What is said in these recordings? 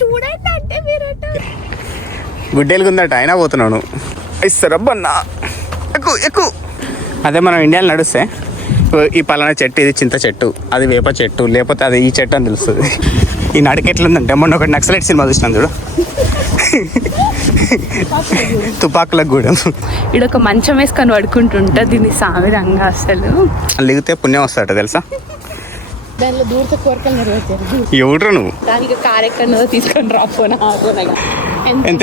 చూడండి అంటే మీరు గుడ్డెలుగుందట అయినా పోతున్నాను రబ్బన్నా ఎక్కువ ఎక్కువ. అదే మనం ఇండియాలో నడుస్తే ఈ పలానా చెట్టు ఇది చింత చెట్టు, అది వేప చెట్టు, లేకపోతే అది ఈ చెట్టు అని తెలుస్తుంది. ఈ నడికి ఎట్లుందంటే మొన్న ఒకటి నక్సలైట్ సినిమా చూసినాను చూడు, తుపాకులకు కూడా ఒక మంచం వేసుకొని పడుకుంటుంటా దీన్ని సావిరంగా అసలు లిగితే పుణ్యం వస్తాడట తెలుసా. దానిలో దూరత కోరికలు నెరవేర్చారు. ఎవరు నువ్వు దానికి కారు ఎక్కడ తీసుకొని రాపోనా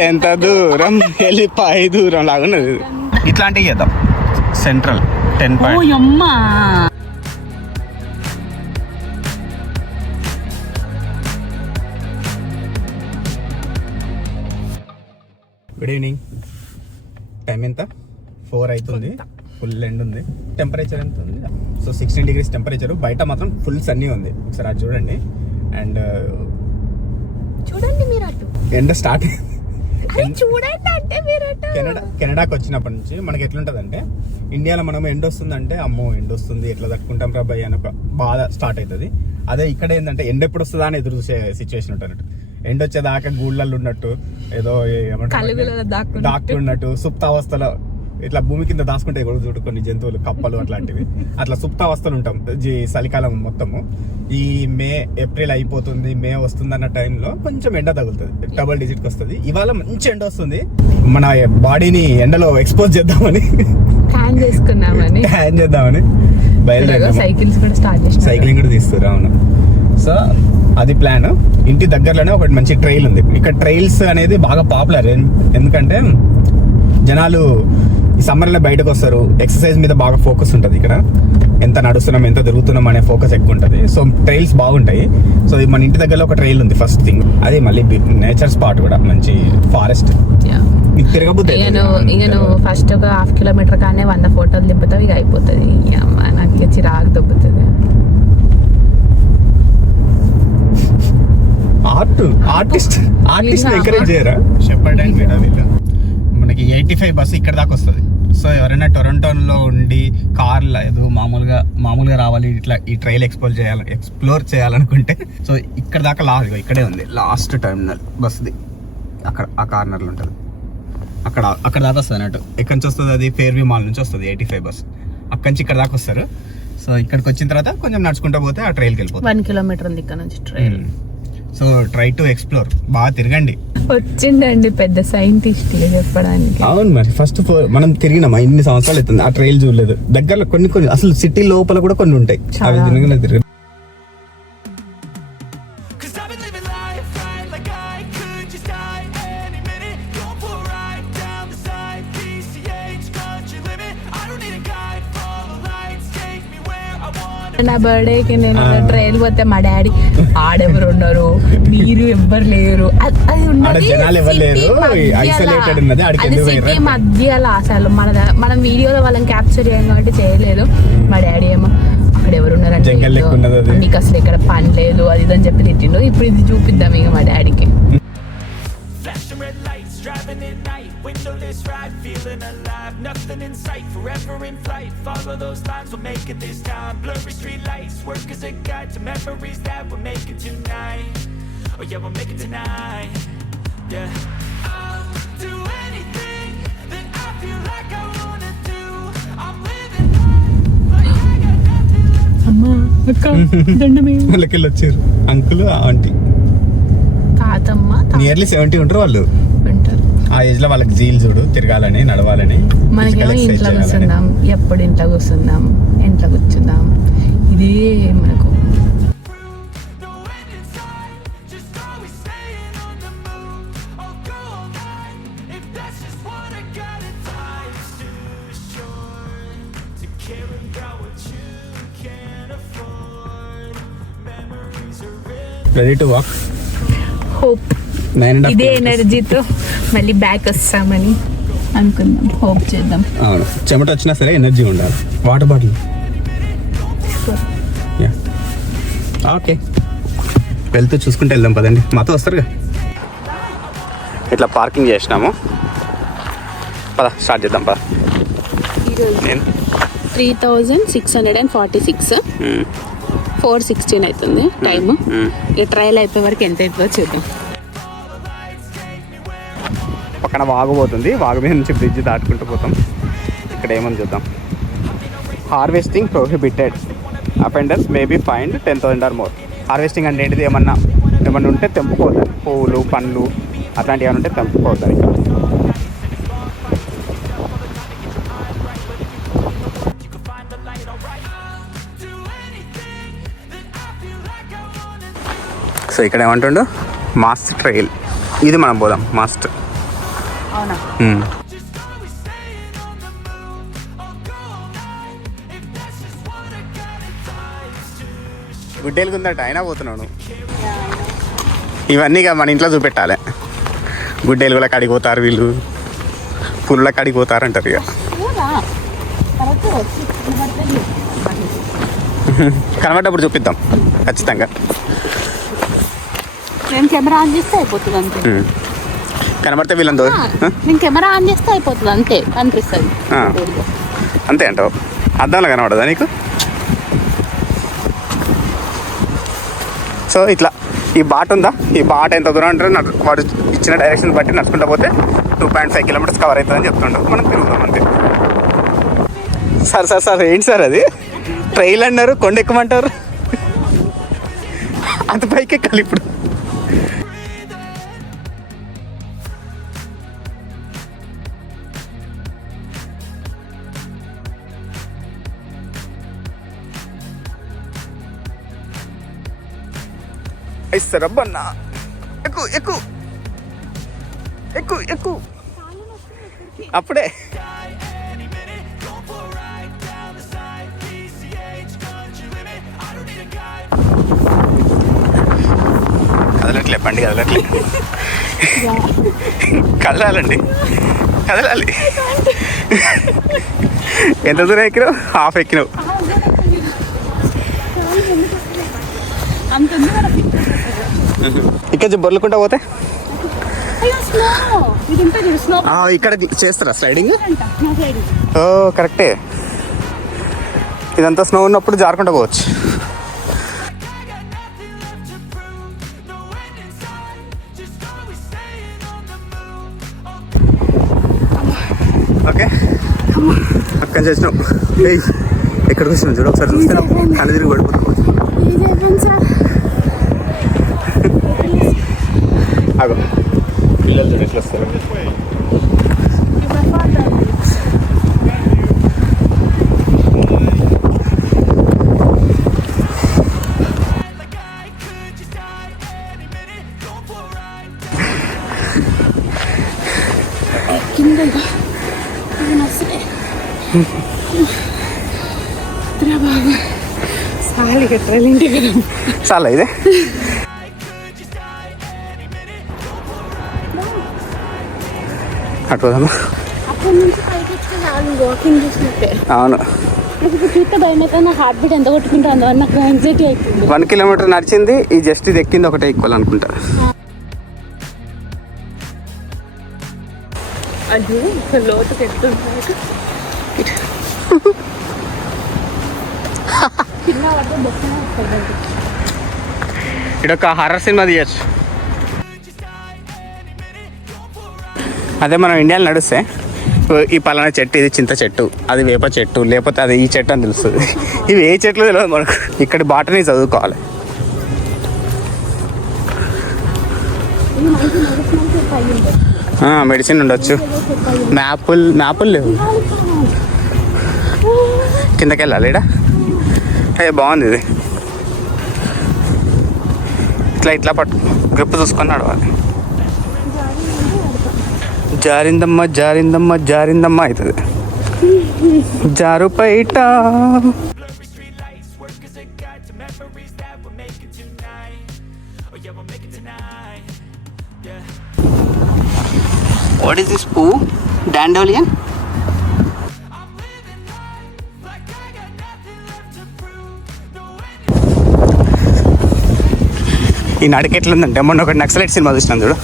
ఎంత దూరం వెళ్ళిపోయి దూరం లాగున్నది. ఇట్లాంటివి చేద్దాం. Central 10 good evening. టైం ఎంత? 4 అవుతుంది. ఫుల్ ఎండ్ ఉంది. టెంపరేచర్ ఎంత ఉంది? So 16 degrees temperature. బయట మాత్రం ఫుల్ సన్నీ ఉంది. ఒకసారి అది చూడండి. అండ్ చూడండి మీరు అటు ఎండ స్టార్ట్ చూడండి అంటే మీరు కెనడాకి వచ్చినప్పటి నుంచి మనకి ఎట్లుంటది అంటే, ఇండియాలో మనం ఎండ వస్తుందంటే అమ్మో ఎండ వస్తుంది ఎట్లా తట్టుకుంటాం రాబాయ్ అని ఒక బాధ స్టార్ట్ అవుతుంది. అదే ఇక్కడ ఏంటంటే ఎండ ఎప్పుడు వస్తుందా అని ఎదురు చూసే సిచ్యువేషన్ ఉంటుంది. ఎండ వచ్చేదాకా గూళ్ళల్లో ఉన్నట్టు ఏదో దాక్కున్నట్టు సుప్తావస్థలో ఇట్లా భూమి కింద దాచుకుంటే కూడా చూడు కొన్ని జంతువులు, కప్పలు అట్లాంటివి, అట్లా సుప్తావస్థలు ఉంటాం చలికాలం మొత్తము. ఈ మే ఏప్రిల్ అయిపోతుంది, మే వస్తుంది అన్న టైంలో కొంచెం ఎండ తగులుతుంది, డబుల్ డిజిట్కి వస్తుంది. ఇవాళ మంచి ఎండ వస్తుంది. మన బాడీని ఎండలో ఎక్స్పోజ్ చేద్దామని హ్యాండ్ చేద్దామని బయలుదేరాము. సైక్లింగ్ కూడా తీస్తారు. అవును. సో అది ప్లాన్. ఇంటి దగ్గరలోనే ఒకటి మంచి ట్రైల్ ఉంది. ఇక్కడ ట్రైల్స్ అనేది బాగా పాపులర్. ఎందుకంటే జనాలు ఈ సమ్మర్లో బయటకు వస్తారు, ఎక్సర్సైజ్ మీద బాగా ఫోకస్ ఉంటుంది. ఇక్కడ ఎంత నడుస్తున్నాం ఎంత తిరుగుతున్నాం అనే ఫోకస్ ఎక్కువ ఉంటుంది. సో ట్రైల్స్ బాగుంటాయి. సో మన ఇంటి దగ్గరలో ఒక ట్రైల్ ఉంది ఫస్ట్ థింగ్. అది మళ్ళీ నేచర్ స్పాట్ కూడా, మంచి ఫారెస్ట్. తిరగబోతే ఫస్ట్ ఒక 1/2 kilometer కానీ 100 photos దింపుతావు, ఇక అయిపోతుంది. నాకు చిరాకు దొబ్బుతుంది. ఆర్టిస్ట్ ఎంకరేజ్ చేయరా? షెపర్డ్ అండ్ వీళ్ళు మనకి 85 బస్సు ఇక్కడ దాకా వస్తుంది. సో ఎవరైనా టొరంటోలో ఉండి కార్ లేదు మామూలుగా రావాలి, ఇట్లా ఈ ట్రైల్ ఎక్స్ప్లోర్ చేయాలనుకుంటే సో ఇక్కడ దాకా ఇక్కడే ఉంది లాస్ట్ టర్మినల్ బస్ది. అక్కడ ఆ కార్నర్లో ఉంటుంది. అక్కడ దాకా వస్తుంది అన్నట్టు. ఎక్కడి నుంచి వస్తుంది? అది ఫేర్వ్యూ మాల్ నుంచి వస్తుంది 85 బస్. అక్కడి నుంచి ఇక్కడ దాకా వస్తారు. సో ఇక్కడికి వచ్చిన తర్వాత కొంచెం నడుచుకుంటూ పోతే ఆ ట్రైల్కి వెళ్ళిపోతుంది. 1 kilometer ఉంది ఇక్కడ నుంచి trail. So try to explore. బాగా తిరగండి. వచ్చిందండి పెద్ద సైంటిస్ట్ చెప్పడానికి. అవును మరి. ఫస్ట్ మనం తిరిగినామా? ఇన్ని సంవత్సరాలు అవుతుంది, ఆ ట్రైల్ చూడలేదు. దగ్గరలో కొన్ని అసలు సిటీ లోపల కూడా కొన్ని ఉంటాయి. అవి తిరిగి నా బర్త్డేకి నేను ట్రైల్ పోతే మా డాడీ ఆడెవరు ఉన్నారు, మీరు ఎవ్వరు లేరు, అది ఉన్నది సిటీ మధ్యలో. అసలు మనం వీడియోలో వాళ్ళని క్యాప్చర్ చేయం కాబట్టి చేయలేదు. మా డాడీ ఏమో అక్కడ ఎవరు ఉన్నారంటే మీకు అసలు ఇక్కడ పని లేదు అది ఇదని చెప్పి తిట్టిండు. ఇప్పుడు ఇది చూపిద్దాం ఇక మా డాడీకి. Driving at night, windowless ride, feeling alive, nothing in sight, forever in flight, follow those lines, we'll make it this time, blurry street lights, work as a guide to memories that we're making tonight, oh yeah, we'll make it tonight, yeah. I'll do anything that I feel like I wanna do, I'm living life like I got nothing left. Amma, akka, dandame. వాళ్ళకి వచ్చారు uncle aunty. కాదమ్మా, nearly 70 ఉంటారు వాళ్ళు. ఆ age లో వాళ్ళకి zeal చూడు, తిరగాలని నడవాలని. మనకేమో ఇంట్లో కూర్చుందాం, ఎప్పుడు ఇంట్లో కూర్చుందాం, ఇంట్లో కూర్చుందాం, ఇదే మనకు. Ready to walk. హోప్ ఇదే ఎనర్జీతో మళ్ళీ బ్యాక్ వస్తామని అనుకుందాం, హోప్ చేద్దాం. అవును, చెమట వచ్చినా సరే ఎనర్జీ ఉండాలి. Water bottle. ఓకే, వెళ్తూ చూసుకుంటూ వెళ్దాం పదండి. మాతో వస్తారుగా. ఇట్లా పార్కింగ్ చేసినాము, పద స్టార్ట్ చేద్దాం. పద. 3646 4:16 అవుతుంది టైము. ఇక ట్రయల్ అయిపోయే వరకు ఎంత అవుతుందో చూద్దాం. పక్కన వాగు పోతుంది, వాగు మీద నుంచి బ్రిడ్జ్ దాటుకుంటూ పోతాం. ఇక్కడ ఏమని చూద్దాం. Harvesting prohibited, offenders may be fined 10,000 or more. Harvesting అంటే ఏంటిది? ఏమన్నా ఉంటే తెంపుకోవద్దని, పువ్వులు పండ్లు అట్లాంటివి ఏమైనా ఉంటే తెంపుకోవద్దని. సో ఇక్కడ ఏమంటుండు, మాస్ట్ ట్రైల్. ఇది మనం పోదాం మాస్ట్. అవునా? గుడ్డేలు ఉందట, అయినా పోతున్నాను. ఇవన్నీ మన ఇంట్లో చూపెట్టాలి. గుడ్డేలు కూడా కడిగిపోతారు వీళ్ళు, పుల్ల కడిగిపోతారు అంటారు. ఇక కనబడ్డప్పుడు చూపిద్దాం ఖచ్చితంగా. నేను కెమెరా ఆన్ చేస్తే అయిపోతుంది అంతే. కనబడితే వీళ్ళందో నేను కెమెరా ఆన్ చేస్తే అయిపోతుంది అంతే, కనిపిస్తుంది అంతే అంటావు. అద్దంలో కనబడదా నీకు? సో ఇట్లా ఈ బాట ఉందా, ఈ బాట ఎంత దూరం అంటే వాడు ఇచ్చిన డైరెక్షన్ బట్టి నడుచుకుంటూ పోతే 2.5 kilometers కవర్ అవుతుందని చెప్తుంటాం. మనం తిరుగుతాం అంతే. సార్ ఏంటి సార్ అది? ట్రైల్ అన్నారు, కొండ ఎక్కమంటారు, అంత పైకి ఎక్కాలి ఇప్పుడు. రబ్బన్నా ఎక్కు ఎక్కు ఎక్కు ఎక్కు. అప్పుడే కదలట్లే బండి, కదలట్లే. కదలాలండి, కదలాలి. ఎంత దూరం ఎక్కినావు? హాఫ్ ఎక్కినావు. ఇక్కడ బొర్లుకుంటా పోతే ఇక్కడ చేస్తారా స్లైడింగ్? ఓ కరెక్టే. ఇదంతా స్నో ఉన్నప్పుడు జారుకుంటూ పోవచ్చు. ఓకే అక్కడి చేసినాం. ఎక్కడికి వచ్చినాం చూడు, ఒకసారి చూస్తే కళ్ళు తిరిగి పడిపోతాం. అగో పిల్లలు చూడు ఎట్లా వస్తారు. చాలా ఇదే అటుదమ్మా. అవును, చూస్తే భయం అయితే నా హార్ట్ బీట్ ఎంత కొట్టుకుంటుందో నాకు యాంగ్జైటీ అయిపోయింది. 1 kilometer నడిచింది, ఈ జస్ట్ ఇది ఎక్కింది ఒకటే ఈక్వల్ అనుకుంటా. అది లోతు పెడుతుంది. ఇదొక హారర్ సినిమా తీయచ్చు. అదే మనం ఇండియాలో నడుస్తే ఈ పలానా చెట్టు, ఇది చింత చెట్టు, అది వేప చెట్టు, లేకపోతే అది ఈ చెట్టు అని తెలుస్తుంది. ఇవి ఏ చెట్లు తెలియదు మనకు. ఇక్కడ బాటనీ చదువుకోవాలి. మెడిసిన్ ఉండొచ్చు. మ్యాపులు లేవు. కిందకి వెళ్ళాలి. ఇక్కడ బాగుంది ఇది. ఇట్లా పట్టు, గ్రిప్ చూసుకొని నడవాలి. జారిందమ్మ అవుతుంది. జారు పైట. What is this poo? Dandelion? ఈ నడికెట్లుందంటే మొన్న ఒకటి నక్సలైట్ సినిమా చూసినాను చూడు,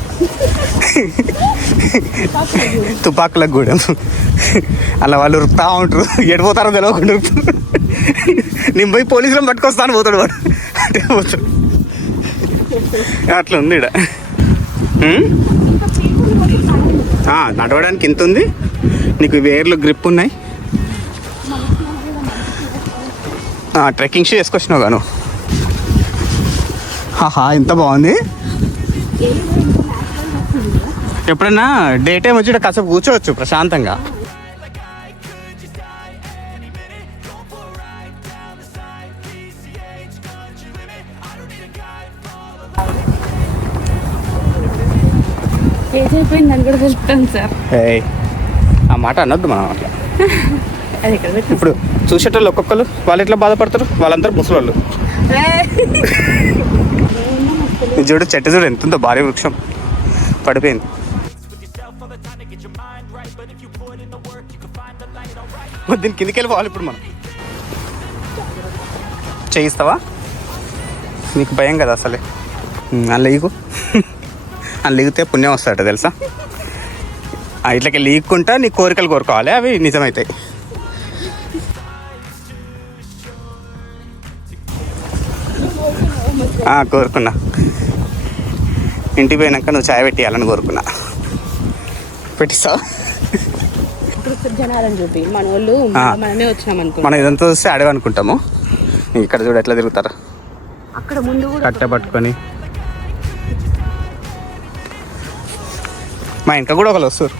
తుపాకులకు కూడా అలా వాళ్ళు ఉరుకుతా ఉంటారు, ఎడిపోతారో తెలియకుండా ఉరుకుతారు. నేను పోయి పోలీసులను పట్టుకొస్తాను పోతాడు వాడు, అంటే పోతాడు. అట్లా ఉంది ఇక్కడ. నడవడానికి ఇంత ఉంది, నీకు వేర్లు గ్రిప్ ఉన్నాయి. ట్రెక్కింగ్ షూ వేసుకొచ్చినావు గాను. ఎంత బాగుంది. ఎప్పుడైనా డే టైం వచ్చి కాసేపు కూర్చోవచ్చు ప్రశాంతంగా. ఏజ్ అయిపోయిందని కూడా వెళ్తాను సార్. ఆ మాట అనొద్దు మనం అట్లా. ఇప్పుడు చూసేటోళ్ళు ఒక్కొక్కరు వాళ్ళు ఎట్లా బాధపడతారు, వాళ్ళందరూ ముసలోళ్ళు. చూడు చెట్టు చూడు ఎంత ఉందో, భారీ వృక్షం పడిపోయింది. దీని కిందికి వెళ్ళిపోవాలి ఇప్పుడు మనం. చేయిస్తావా? నీకు భయం కదా అసలే. అల్లెయ్యకు, అల్లెగితే పుణ్యం వస్తాడట తెలుసా. ఇట్లకి లీక్కుంటా నీ కోరికలు కోరుకోవాలి, అవి నిజమవుతాయి. కోరుకున్నా. ఇంటికి పోయినాక నువ్వు చాయ్ పెట్టియాలని కోరుకున్నా. పెట్టిస్తావా? జనాలని చూపి మన వాళ్ళు మనమే వచ్చినాం అనుకో. మనం ఇదంతా చూస్తే అడవి అనుకుంటాము. ఇక్కడ చూడు ఎట్లా తిరుగుతారు, అక్కడ ముందు కట్టె పట్టుకొని. మా ఇంట్లో కూడా ఒకళ్ళు వస్తారు.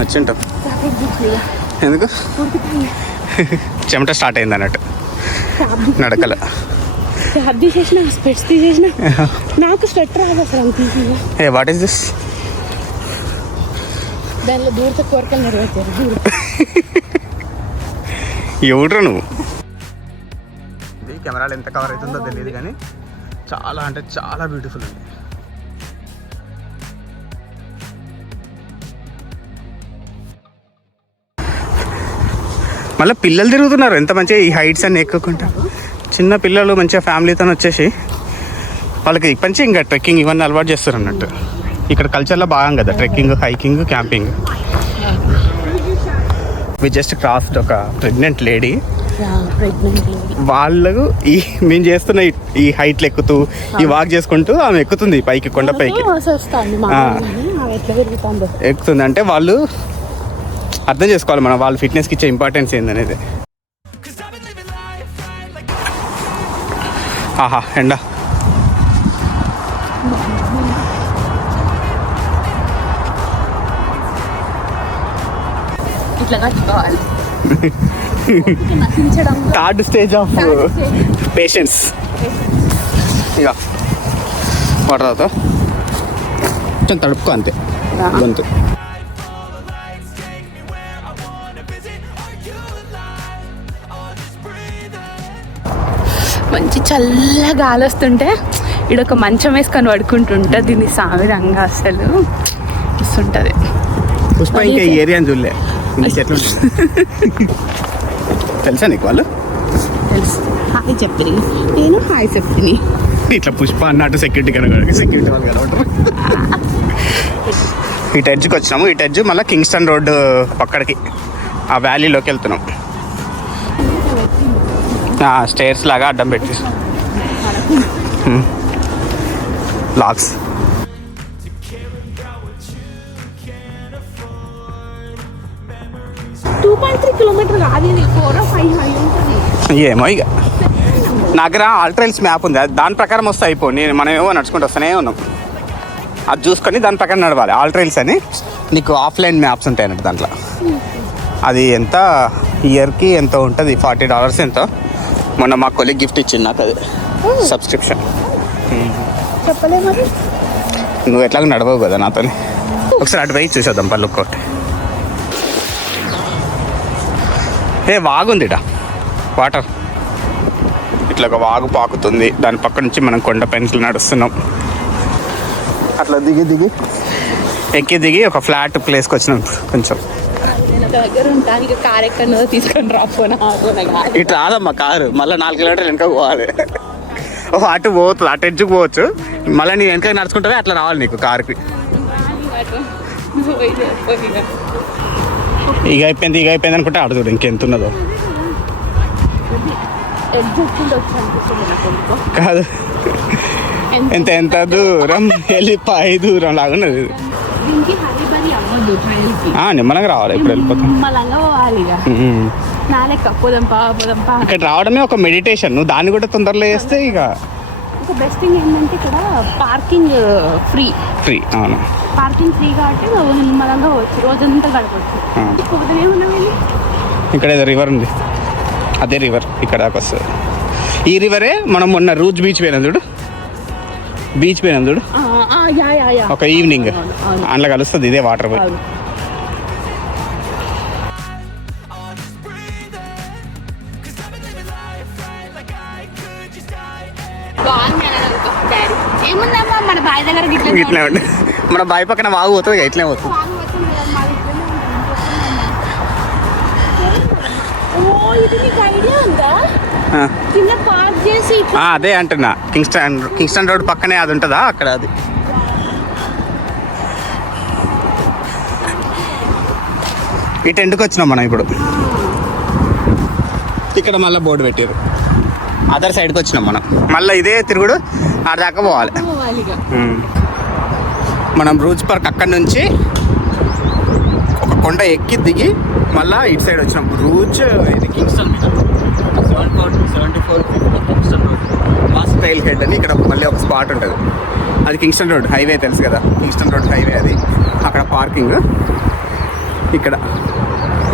వచ్చింటాం. ఎందుకు? చెమట స్టార్ట్ అయింది అన్నట్టు నడకల. తీసేసిన స్పెట్స్ తీసేసిన, నాకు స్వెటర్ రాదు అసలు తీసేసిన. What is this? దానిలో దూరత కోరికలు నెరవేర్చారు. ఎవడ్రా నువ్వు? ఇది కెమెరాలు ఎంత కవర్ అవుతుందో తెలియదు కానీ చాలా అంటే చాలా బ్యూటిఫుల్ ఉంది. మళ్ళీ పిల్లలు తిరుగుతున్నారు ఎంత మంచిగా ఈ హైట్స్ అన్ని ఎక్కుకుంటా. చిన్న పిల్లలు మంచిగా ఫ్యామిలీతో వచ్చేసి వాళ్ళకి మంచి ఇంకా ట్రెక్కింగ్ ఇవన్నీ అలవాటు చేస్తారు అన్నట్టు. ఇక్కడ కల్చర్లో భాగం కదా trekking, hiking, camping. We just crossed ఒక ప్రెగ్నెంట్ లేడీ. వాళ్ళకు మేము చేస్తున్న ఈ హైట్లు ఎక్కుతూ ఈ వాక్ చేసుకుంటూ ఆమె ఎక్కుతుంది పైకి, కొండపైకి ఎక్కుతుంది. అంటే వాళ్ళు అర్థం చేసుకోవాలి మనం వాళ్ళ ఫిట్నెస్కి ఇచ్చే ఇంపార్టెన్స్ ఏందనేది. ఆహా ఎండ. ఇట్లా కట్టుకోవాలి. Third stage of patience. ఇక వాటర్ తాగుతా, కొంచెం తడుపుకో అంతే గొంతు. మంచి చల్ల గాలి వస్తుంటే ఈడొక మంచం వేసుకొని పడుకుంటుంటే దీన్ని సామిరంగా అసలు వస్తుంటుంది. పుష్ప ఇంకా ఈ ఏరియాని చూడలే, చెట్లు తెలుసా నీకు? వాళ్ళు తెలుసు. హాయ్ చెప్పి నేను హాయ్ చెప్పి ఇట్లా పుష్ప అన్నట్టు సెక్యూరిటీ వాళ్ళు కలవటం. ఈ టెడ్జ్కి వచ్చినాము. ఈ టెడ్జ్ మళ్ళీ కింగ్స్టన్ రోడ్ పక్కడికి ఆ వ్యాలీలోకి వెళ్తున్నాం. స్టేర్స్ లాగా అడ్డం పెట్టి లాక్స్. ఏమో ఇక దగ్గర ఆల్ట్రైల్స్ మ్యాప్ ఉంది, దాని ప్రకారం వస్తే అయిపో. మనం ఏమో నడుచుకుంటూ వస్తూనే ఉన్నాం. అది చూసుకొని దాని ప్రకారం నడవాలి. ఆల్ట్రైల్స్ అని నీకు ఆఫ్లైన్ మ్యాప్స్ ఉంటాయి అన్నట్టు దాంట్లో. అది ఎంత ఇయర్కి ఎంతో ఉంటుంది, $40 ఎంతో. మొన్న మా కొలీగ్ గిఫ్ట్ ఇచ్చింది నాకు, అది సబ్స్క్రిప్షన్. చెప్పలే మరి, నువ్వు ఎట్లాగో నడవవు కదా నాతో. ఒకసారి అటు పోయి చూసేద్దాం పల్లుకోటి. వాగుంది ఇట, వాటర్ ఇట్లా ఒక వాగు పాకుతుంది. దాని పక్క నుంచి మనం కొండ పెన్సిల్ నడుస్తున్నాం. అట్లా దిగి ఎక్కి ఒక ఫ్లాట్ ప్లేస్కి వచ్చినాం. కొంచెం దగ్గర ఉంటానికి కార్ ఎక్కడో తీసుకొని రాపోనా. ఇటు రాదమ్మా కారు, మళ్ళీ 4 కిలోమీటర్లు వెనక పోవాలి. అటు పోతుంది, అటు ఎడ్జ్కి పోవచ్చు. మళ్ళీ నీ వెనక నడుచుకుంటే అట్లా రావాలి నీకు కారుకి. ఇక అయిపోయింది అనుకుంటే ఆడ చూడు ఇంకెంత ఉన్నదో. కాదు ఎంత దూరం వెళ్ళిపోయి దూరం లాగా ఉన్నది. నిమ్మలంగా రావాలి, ఇప్పుడు వెళ్ళిపోతాం. ఇక్కడ రావడమే ఒక మెడిటేషన్. నువ్వు దాన్ని కూడా తొందరలో చేస్తే ఇక బెస్ట్ థింగ్ ఏంటంటే ఇక్కడ పార్కింగ్ ఫ్రీ. అవును, పార్కింగ్ ఫ్రీ కాబట్టి నువ్వు నిమ్మలంగా పోవచ్చు, రోజంతా గడపచ్చు. ఇక్కడ ఏదో రివర్ ఉంది, అదే రివర్ ఇక్కడ దాకా వస్తుంది. ఈ రివరే మనం మొన్న రూజ్ బీచ్ పోయినాం చూడు, ఒక ఈవినింగ్ అందులో కలుస్తుంది ఇదే వాటర్ పోయి. మన బాయ్ దగ్గర ఇట్లే ఉండి మన బాయ్ పక్కన వాగు పోతుంది, ఇట్లే పోతుంది. అదే అంటున్నా, కింగ్స్టన్ రోడ్ పక్కనే అది ఉంటుందా అక్కడ. అది ఇటు ఎండుకు వచ్చినాం మనం ఇప్పుడు. ఇక్కడ మళ్ళీ బోర్డు పెట్టారు, అదర్ సైడ్కి వచ్చినాం మనం. మళ్ళీ ఇదే తిరుగుడు ఆడ దాకా పోవాలి. మనం రూజ్ పార్క్ అక్కడి నుంచి ఒక కొండ ఎక్కి దిగి మళ్ళీ ఇటు సైడ్ వచ్చినాం. రూజ్ ఇది కింగ్స్టన్ 74 కింగ్స్టన్ రోడ్, మాస్ టైల్ హెడ్ అని ఇక్కడ మళ్ళీ ఒక స్పాట్ ఉంటుంది. అది కింగ్స్టన్ రోడ్ హైవే తెలుసు కదా, కింగ్స్టన్ రోడ్ హైవే. అది అక్కడ పార్కింగ్. ఇక్కడ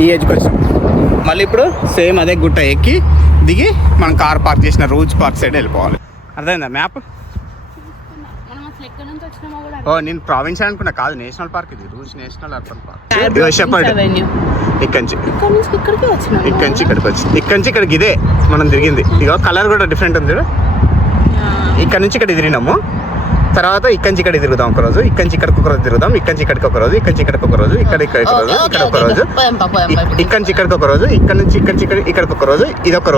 ఈ ఏజ్కి వచ్చినాం. మళ్ళీ ఇప్పుడు సేమ్ అదే గుట్ట ఎక్కి దిగి మనం కార్ పార్క్ చేసిన రూజ్ పార్క్ సైడ్ వెళ్ళిపోవాలి. అర్థమైందా మ్యాప్? నేను ప్రావిన్స్ అనుకున్నా, కాదు నేషనల్ పార్క్ ఇది, రూజ్ నేషనల్ అర్బన్ పార్క్. ఇక్కడి నుంచి ఇక్కడికి ఇదే మనం తిరిగింది. ఇక కలర్ కూడా డిఫరెంట్ ఉంది. ఇక్కడ నుంచి ఇక్కడ తిరిగినాము, తర్వాత ఇక్కడి నుంచి ఇక్కడ తిరుగుదాం ఒక రోజు, ఇక్కడి నుంచి ఇక్కడికి ఒక రోజు తిరుగుదాం, ఇక్కడి నుంచి ఇక్కడికి ఒక రోజు, ఇక్కడి నుంచి ఇక్కడికి ఒక రోజు, ఇక్కడ ఒక రోజు, ఇక్కడ ఒక రోజు, ఇక్కడి నుంచి ఇక్కడికి ఒక రోజు, ఇక్కడ నుంచి ఇక్కడికి ఒక రోజు, ఇదొక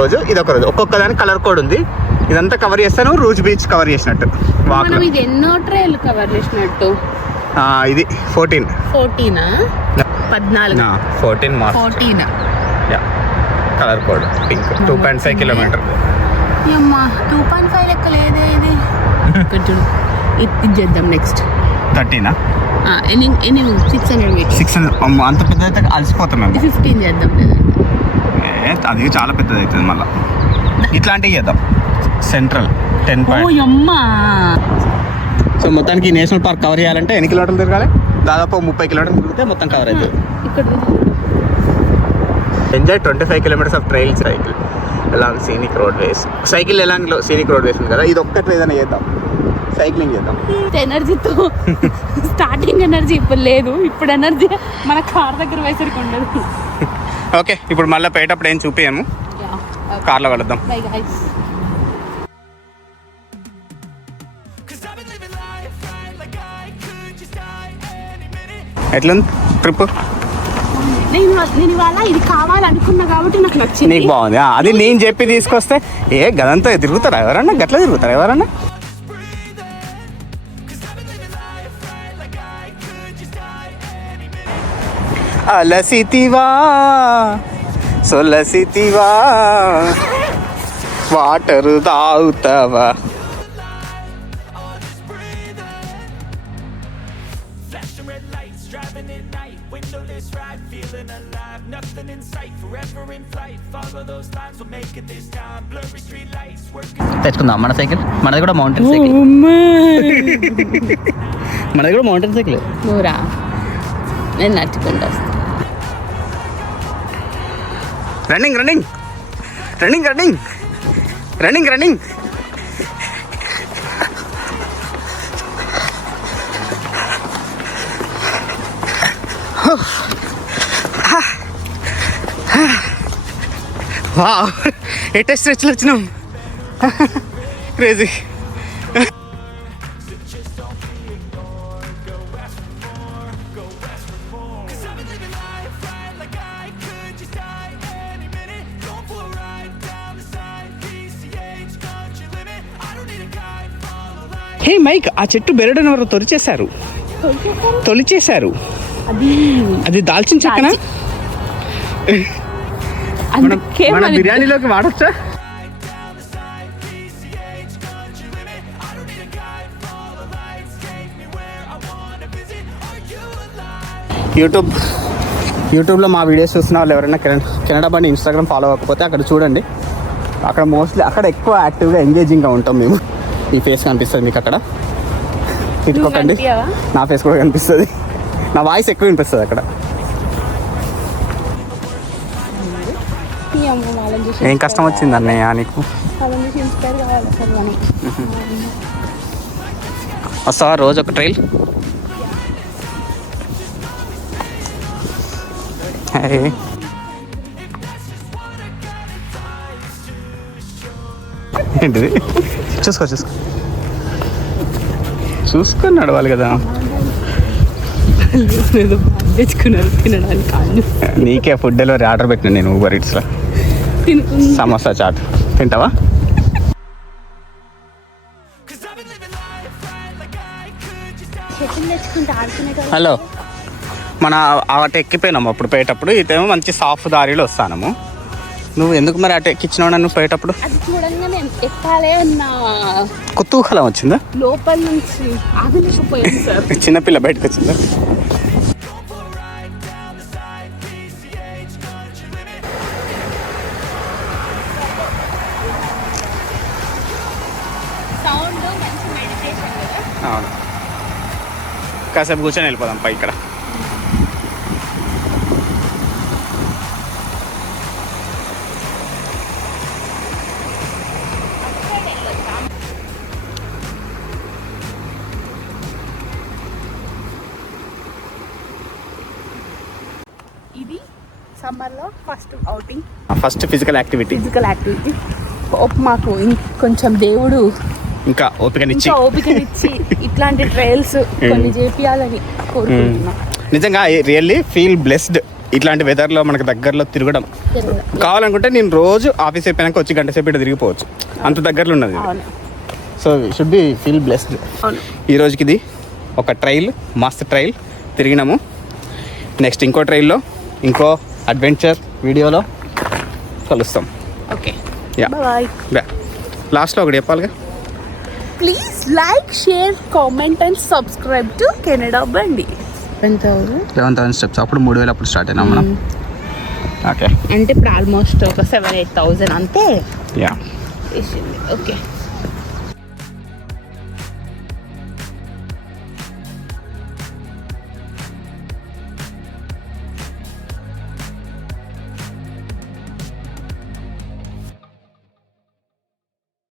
రోజు. ఒక్కొక్క దానికి కలర్ కోడ్ ఉంది. ఇదంతా కవర్ చేస్తాను, రూజ్ బీచ్ కవర్ చేసినట్టు. ఎన్నో ట్రైల్ కవర్ చేసినట్టు. ఇది 14 కలర్ కోడ్ పింక్. 2.5 కిలోమీటర్. 2.5 లెక్క లేదే ఇది. ఇది చేద్దాం నెక్స్ట్. 13 600 అంత పెద్ద అయితే అలసిపోతాం మేము. 15 చేద్దాం. అది చాలా పెద్దది అవుతుంది. మళ్ళీ ఇట్లాంటివి చేద్దాం. సెంట్రల్ 10. సో మొత్తానికి నేషనల్ పార్క్ కవర్ చేయాలంటే ఎన్ని కిలోమీటర్లు తిరగాలి? దాదాపు 30 కిలోమీటర్లు తిరిగితే మొత్తం కవర్ అవుతుంది. Enjoy 25 kilometres of trail cycle along scenic road ways. Cycle along scenic road ways ఉంది కదా, ఇది ఒక్కటి ఏదైనా చేద్దాం, సైక్లింగ్ చేద్దాం. ఎనర్జీతో స్టార్టింగ్ ఎనర్జీ ఇప్పుడు లేదు, ఇప్పుడు ఎనర్జీ మన కార్ దగ్గర వేసరికి ఉండదు. ఓకే, ఇప్పుడు మళ్ళీ పోయేటప్పుడు ఏం చూపించాము, కార్లో కలుద్దాం. ఎట్లుంది ట్రిప్? నేను ఇవాళ ఇది కావాలనుకున్నా కాబట్టి నాకు నచ్చింది. నీకు బాగుంది. అది నేను చెప్పి తీసుకొస్తే గదంతా తిరుగుతారా ఎవరన్నా? గట్లా తిరుగుతారా ఎవరన్నా? అలసితివా సొలసితివా వాటరు తాగుతావా? తెచ్చుకుందాం మన సైకిల్. మనది కూడా మౌంటైన్ సైకిల్. మనది కూడా మౌంటైన్ సైకిల్. నూరా నేను నడుచుకుంటా. Running running running running running running. Wow, ఎట్టే స్ట్రెచ్లు వచ్చినాం. క్రేజీ. హే మైక్, ఆ చెట్టు బెరడుని ఎవరు తొలిచేశారు. అది దాల్చిన చెక్కనా? అందుకే మన బిర్యానీలోకి వాడచ్చా? యూట్యూబ్లో మా వీడియోస్ చూస్తున్న వాళ్ళు ఎవరైనా కెనడా బండి ఇన్స్టాగ్రామ్ ఫాలో అవ్వకపోతే అక్కడ చూడండి. అక్కడ మోస్ట్లీ అక్కడ ఎక్కువ యాక్టివ్గా ఎంగేజింగ్గా ఉంటాం మేము. ఈ ఫేస్ కనిపిస్తుంది మీకు అక్కడ, తిట్టుకోకండి. నా ఫేస్ కూడా కనిపిస్తుంది, నా వాయిస్ ఎక్కువ వినిపిస్తుంది అక్కడ. ఏం కష్టం వచ్చింది అన్నయ్య నీకు? వస్తావా రోజు ఒక ట్రైల్? ఏంటిది? చూసుకొని నడవాలి కదా. తెచ్చుకున్నారు తినడానికి. నీకే ఫుడ్ డెలివరీ ఆర్డర్ పెట్టినా నేను ఊబర్ ఈట్స్లో. సమోసా చాట్ తింటావా? హలో, మన అటు ఎక్కిపోయినాము అప్పుడు పోయేటప్పుడు. ఇదేమో మంచి సాఫ్ట్ దారిలో వస్తాము. నువ్వు ఎందుకు మరి అటు ఎక్కించినావు నన్ను పోయేటప్పుడు? అది చూడంగానే ఎక్కాలే అన్న కుతూహలం వచ్చిందా? లోపల నుంచి ఆగలేకపోయాను సార్. చిన్నపిల్ల బయటకు వచ్చిందా? అవును, కాసేపు కూర్చొని వెళ్ళిపోదాం పై. ఇక్కడ ఇది సమ్మర్లో ఫస్ట్ ఫిజికల్ యాక్టివిటీ. మాకు కొంచెం దేవుడు ఇంకా ఓపికనిచ్చి ఇట్లాంటి ట్రయల్స్ కొన్ని చేపియాలని కోరుకుంటున్నాం. నిజంగా రియల్లీ ఫీల్ బ్లెస్డ్ ఇట్లాంటి వెదర్లో మనకు దగ్గరలో తిరగడం. కావాలనుకుంటే నేను రోజు ఆఫీస్ అయిపోయాక వచ్చి గంట సేపు తిరిగిపోవచ్చు, అంత దగ్గరలో ఉన్నది. So should be feel blessed. ఈ రోజుకి ఇది ఒక ట్రైల్, మస్త్ ట్రైల్ తిరిగినాము. నెక్స్ట్ ఇంకో ట్రైల్లో ఇంకో అడ్వెంచర్ వీడియోలో కలుస్తాం. Okay, yeah bye. లాస్ట్లో ఒకటి చెప్పాలిగా, please like, share, comment and subscribe to Canada బండి. 11,000 స్టెప్స్. అప్పుడు 3,000 అప్పుడు స్టార్ట్ అయినా మనం. ఓకే, అంటే ఇప్పుడు ఆల్మోస్ట్ ఒక 7,000-8,000 అంతే. Yeah, okay.